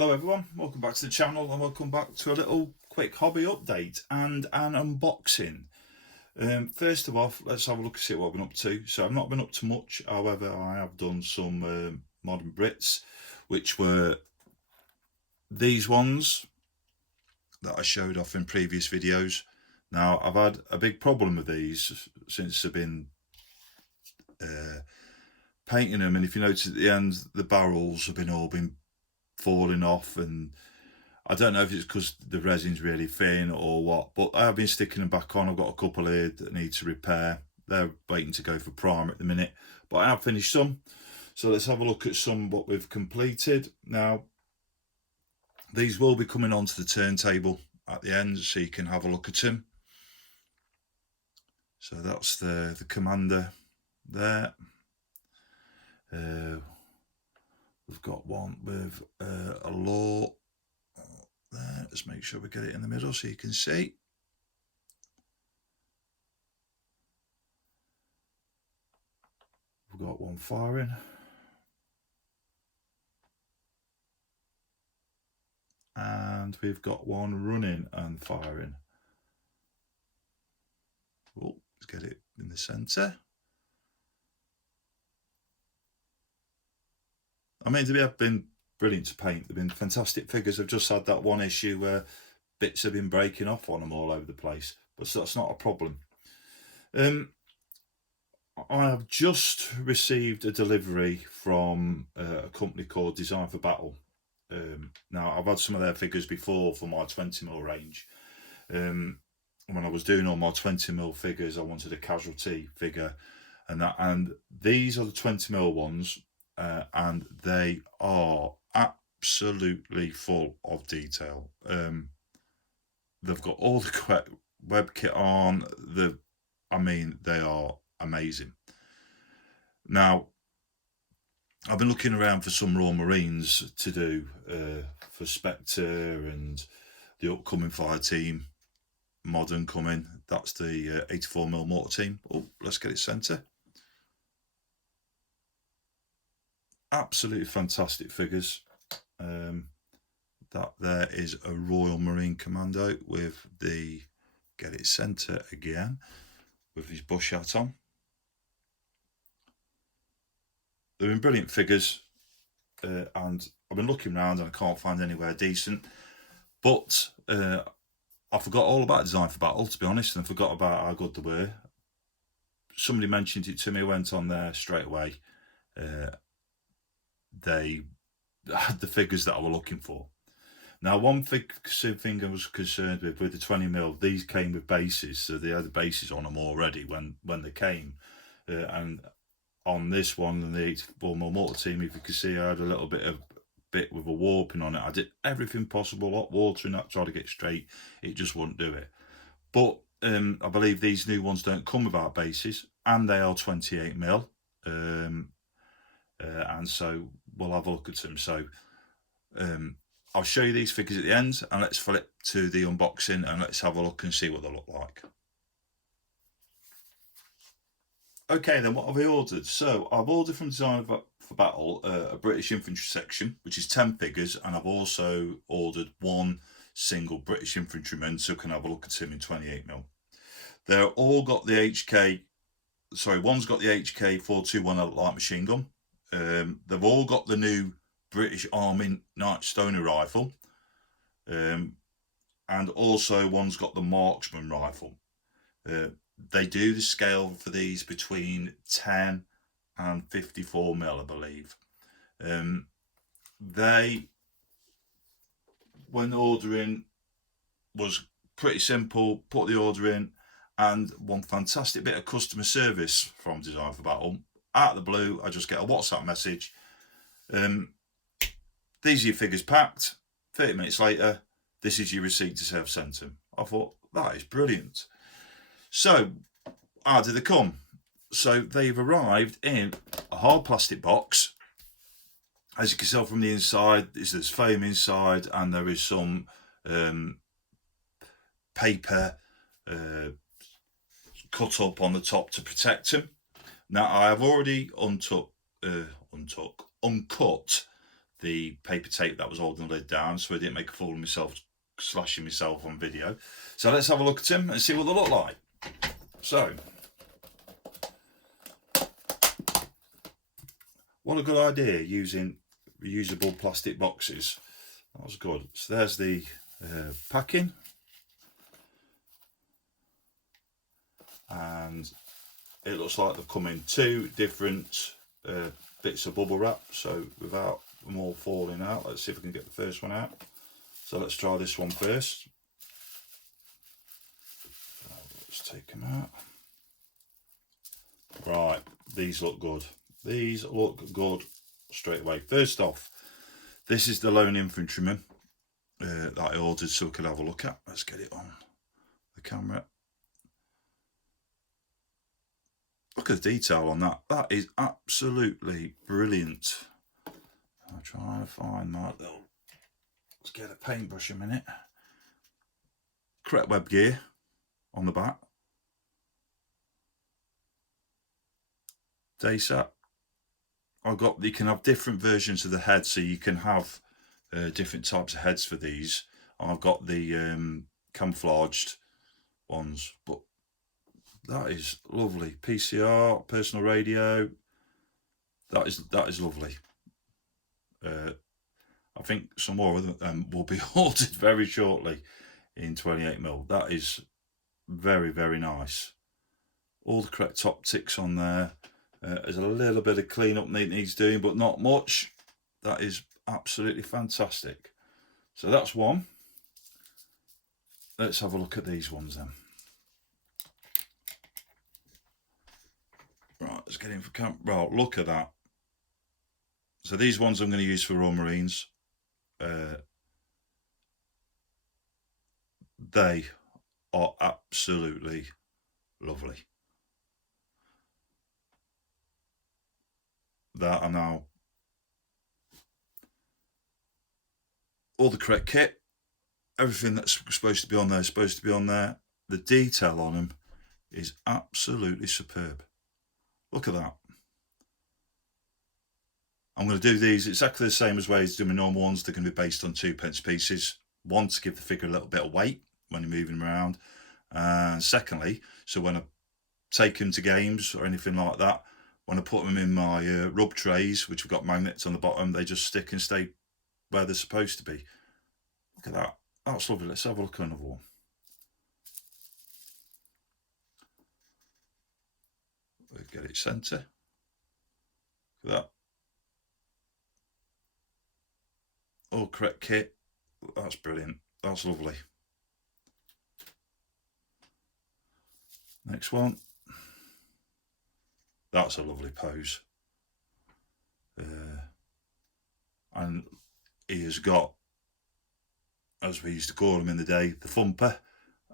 Hello everyone, welcome back to the channel and welcome back to a little quick hobby update and an unboxing. First of all, let's have a look and see what I've been up to. So I've not been up to much, however I have done some modern Brits, which were these ones that I showed off in previous videos. Now I've had a big problem with these since I've been painting them, and if you notice at the end the barrels have all been falling off, and I don't know if it's because the resin's really thin or what, but I have been sticking them back on. I've got a couple here that need to repair. They're waiting to go for primer at the minute, but I have finished some. So let's have a look at some what we've completed. Now, these will be coming onto the turntable at the end, so you can have a look at them. So that's the commander there. We've got one with a law there. Let's make sure we get it in the middle so you can see. We've got one firing. And we've got one running and firing. Oh, let's get it in the centre. I mean, they have been brilliant to paint. They've been fantastic figures. I've just had that one issue where bits have been breaking off on them all over the place, but that's not a problem. I have just received a delivery from a company called Design for Battle. Now, I've had some of their figures before for my 20mm range. When I was doing all my 20mm figures, I wanted a casualty figure, and these are the 20mm ones. And they are absolutely full of detail. They've got all the correct web kit on. I mean, they are amazing. Now, I've been looking around for some Royal Marines to do for Spectre and the upcoming Fireteam Modern coming. That's the 84mm mortar team. Oh, let's get it centre. Absolutely fantastic figures. That there is a Royal Marine Commando with the, get it centre again, with his bush hat on. They've been brilliant figures, and I've been looking around and I can't find anywhere decent, but I forgot all about Design for Battle, to be honest, and I forgot about how good they were. Somebody mentioned it to me, I went on there straight away. They had the figures that I was looking for. Now, one thing I was concerned with the 20mm, these came with bases, so they had the bases on them already when they came. And on this one, and the 84mm mortar team, if you can see, I had a little bit with a warping on it. I did everything possible, hot water and that, try to get straight. It just wouldn't do it. But I believe these new ones don't come without bases, and they are 28mm. And so we'll have a look at them. So I'll show you these figures at the end, and let's flip to the unboxing and let's have a look and see what they look like. Okay, then what have I ordered? So I've ordered from Design for Battle a British infantry section, which is 10 figures, and I've also ordered one single British infantryman so I can have a look at him in 28mm. They're all got the one's got the HK 421 light machine gun. They've all got the new British Army Night Stoner rifle, and also one's got the marksman rifle. They do the scale for these between 10 and 54mm, I believe. When ordering, was pretty simple. Put the order in, and one fantastic bit of customer service from Design for Battle. Out of the blue, I just get a WhatsApp message. These are your figures packed. 30 minutes later, this is your receipt to say I've sent them. I thought, that is brilliant. So, how did they come? So, they've arrived in a hard plastic box. As you can tell from the inside, there's foam inside, and there is some paper cut up on the top to protect them. Now, I have already uncut the paper tape that was holding the lid down, so I didn't make a fool of myself slashing myself on video. So let's have a look at them and see what they look like. So, what a good idea, using reusable plastic boxes. That was good. So there's the packing, and it looks like they've come in 2 different bits of bubble wrap, so without them all falling out. Let's see if we can get the first one out. So let's try this one first. Let's take them out. Right, these look good. These look good straight away. First off, this is the lone infantryman that I ordered so we could have a look at. Let's get it on the camera. Look at the detail on that. That is absolutely brilliant. I'm trying to find my little... Let's get a paintbrush a minute. Correct web gear on the back. DaySat. You can have different versions of the head, so you can have different types of heads for these. I've got the camouflaged ones, but that is lovely. PCR, personal radio. That is lovely. I think some more of them will be ordered very shortly in 28mm. That is very, very nice. All the correct optics on there. There's a little bit of cleanup needs doing, but not much. That is absolutely fantastic. So that's one. Let's have a look at these ones then. Right, let's get in for camp. Right, look at that. So these ones I'm going to use for Royal Marines. They are absolutely lovely. That are now all the correct kit. Everything that's supposed to be on there is supposed to be on there. The detail on them is absolutely superb. Look at that. I'm going to do these exactly the same as ways doing my normal ones. They're going to be based on 2p pieces. One, to give the figure a little bit of weight when you're moving them around. And secondly, so when I take them to games or anything like that, when I put them in my rub trays, which have got magnets on the bottom, they just stick and stay where they're supposed to be. Look at that. That's lovely. Let's have a look at another one. We'll get it centre. Look at that. All correct kit. That's brilliant. That's lovely. Next one. That's a lovely pose. And he has got, as we used to call him in the day, the thumper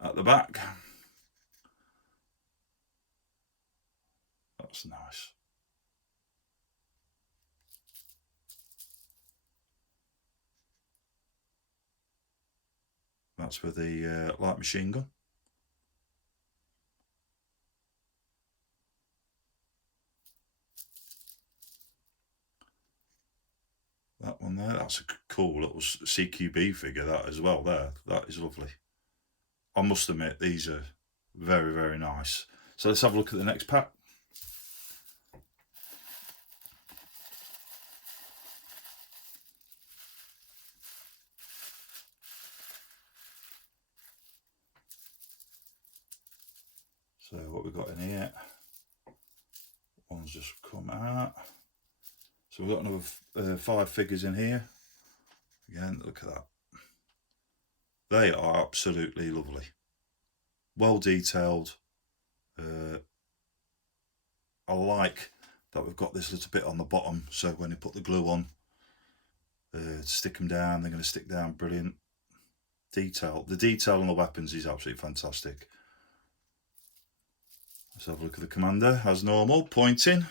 at the back. That's nice. That's with the light machine gun. That one there, that's a cool little CQB figure, that as well there. That is lovely. I must admit, these are very, very nice. So let's have a look at the next pack. So what we've got in here, one's just come out. So we've got another 5 figures in here. Again, look at that. They are absolutely lovely. Well detailed. I like that we've got this little bit on the bottom, so when you put the glue on to stick them down, they're going to stick down. Brilliant detail. The detail on the weapons is absolutely fantastic. Let's have a look at the commander as normal, pointing.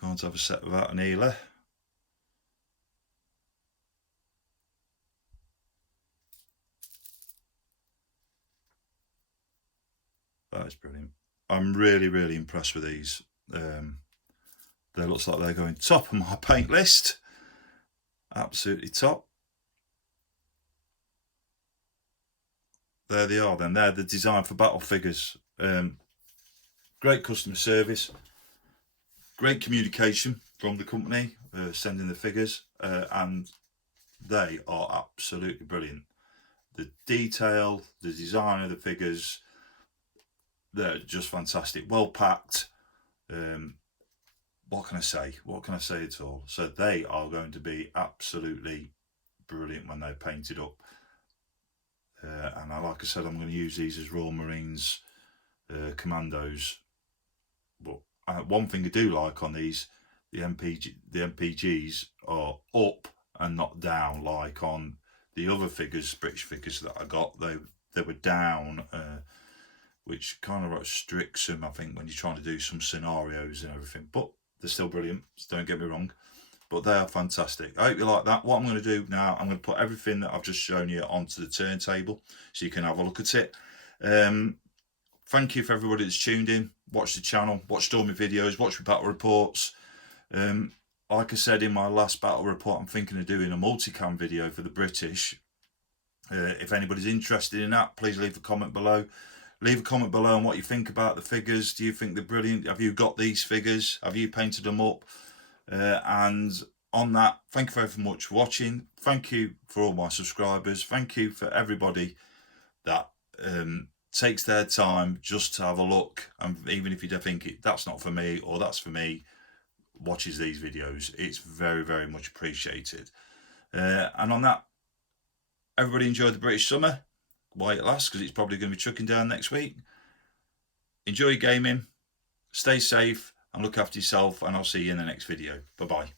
Can't have a set without an healer. is brilliant. I'm really impressed with these. They looks like they're going top of my paint list. Absolutely top. There they are then. They're the design for battle figures. Great customer service. Great communication from the company sending the figures. And they are absolutely brilliant. The detail, the design of the figures, they're just fantastic. Well packed. What can I say? What can I say at all? So they are going to be absolutely brilliant when they're painted up. And like I said, I'm going to use these as Royal Marines commandos. But one thing I do like on these, the MPGs are up and not down like on the other figures, British figures that I got. They were down, which kind of restricts them, I think, when you're trying to do some scenarios and everything. But they're still brilliant, so don't get me wrong. But they are fantastic. I hope you like that. What I'm going to do now, I'm going to put everything that I've just shown you onto the turntable so you can have a look at it. Thank you for everybody that's tuned in, watched the channel, watched all my videos, watched my battle reports. Like I said in my last battle report, I'm thinking of doing a multicam video for the British. If anybody's interested in that, please leave a comment below. Leave a comment below on what you think about the figures. Do you think they're brilliant? Have you got these figures? Have you painted them up? And on that, thank you very much for watching. Thank you for all my subscribers. Thank you for everybody that takes their time just to have a look. And even if you don't think that's not for me or that's for me, watches these videos. It's very much appreciated. And on that, everybody enjoy the British summer while it lasts, because it's probably going to be chucking down next week. Enjoy gaming, stay safe, and look after yourself, and I'll see you in the next video. Bye-bye.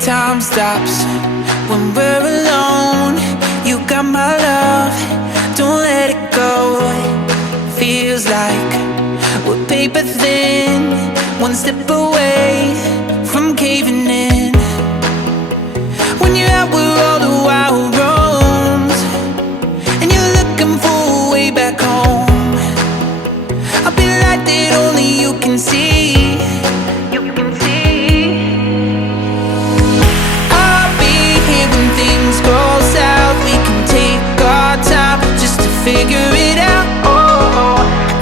Time stops when we're alone. You got my love, don't let it go. Feels like we're paper thin, one step away from caving in. When you're out where all the wild roams, and you're looking for a way back home, I'll be the light that only you can see. You can see. I'll be here when things go south. We can take our time just to figure it out.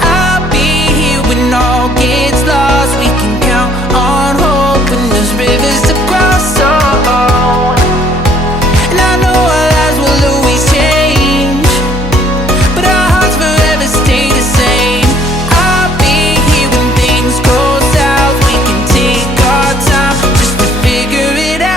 I'll be here when all gets lost. We can count on hope when there's rivers to cross. And I know our lives will always change, but our hearts forever stay the same. I'll be here when things go south. We can take our time just to figure it out.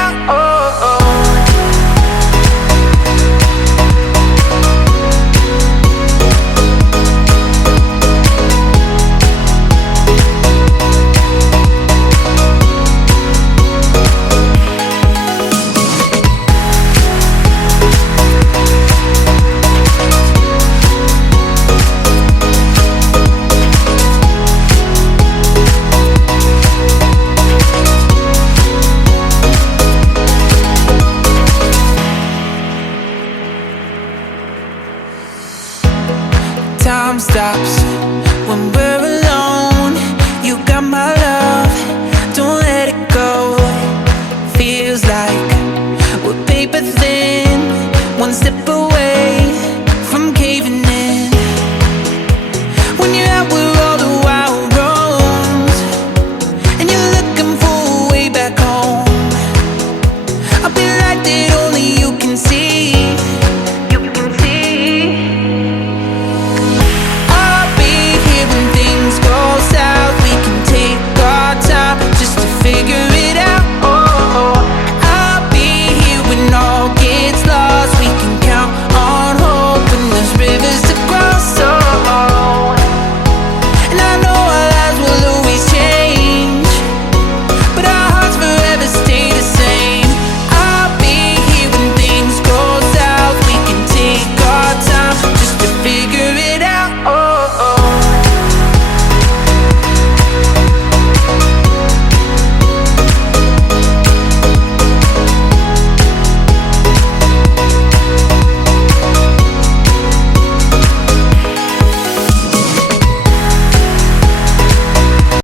Time stops when we're alone.